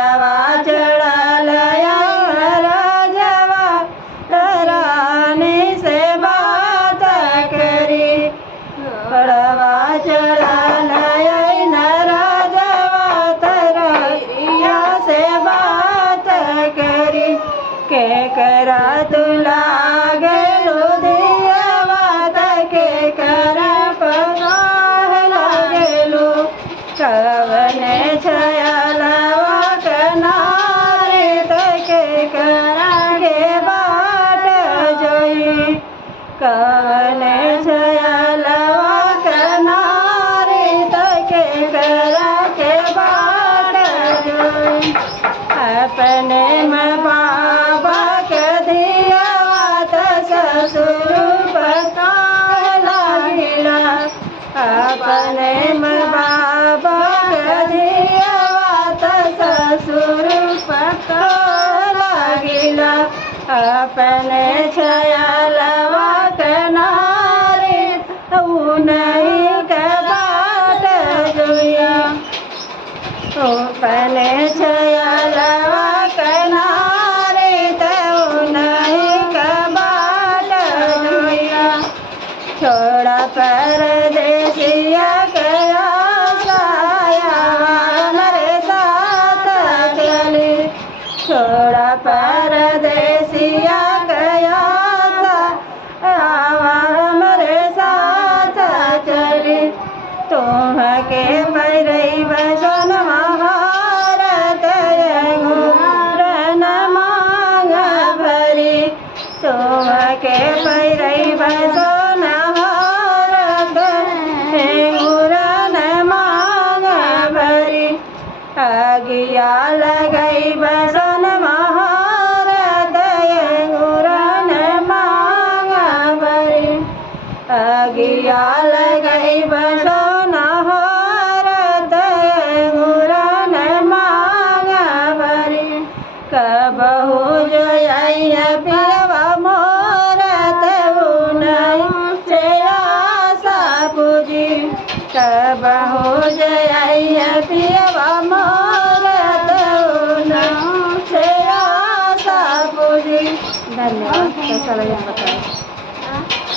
चढ़वा चढ़लया राजवा रानी से बात करी चढ़वा चढ़लया राजवा तरैया से बात करी के करा तुला गेलु दियवा के करा पगाह लागेलु कवने छयलवा कनारे तके करागे बाट जोई कवने छयलवा कनारे तके करागे बाट जोई अपने में बाबा के दियवा त ससुर पका लागिला अपने में बाबा के दियवा त ससुर पका लागिला अपने छयलवा कनारे नहीं के बाट जोया अपने छयलवा कनारे नहीं के बाट जोया छोड़ा परदेसिया कया साया मेरे साथ चली छोड़ा परदेसिया कया साया मेरे साथ चली तुम्हके पैरई बसन महारत रन मांग भरी तुम्हके पैरई बसन आगिया लगई बसन महारत गुरन मांग भरी आगिया लगई बसन महारत गुरन मांग भरी कबहू जोया पियवा मोरत नहीं से आशा पूजी कबहू जोया पियवा मोरत से आशा पूजी। धन्यवाद। कैसा लगा बताएं।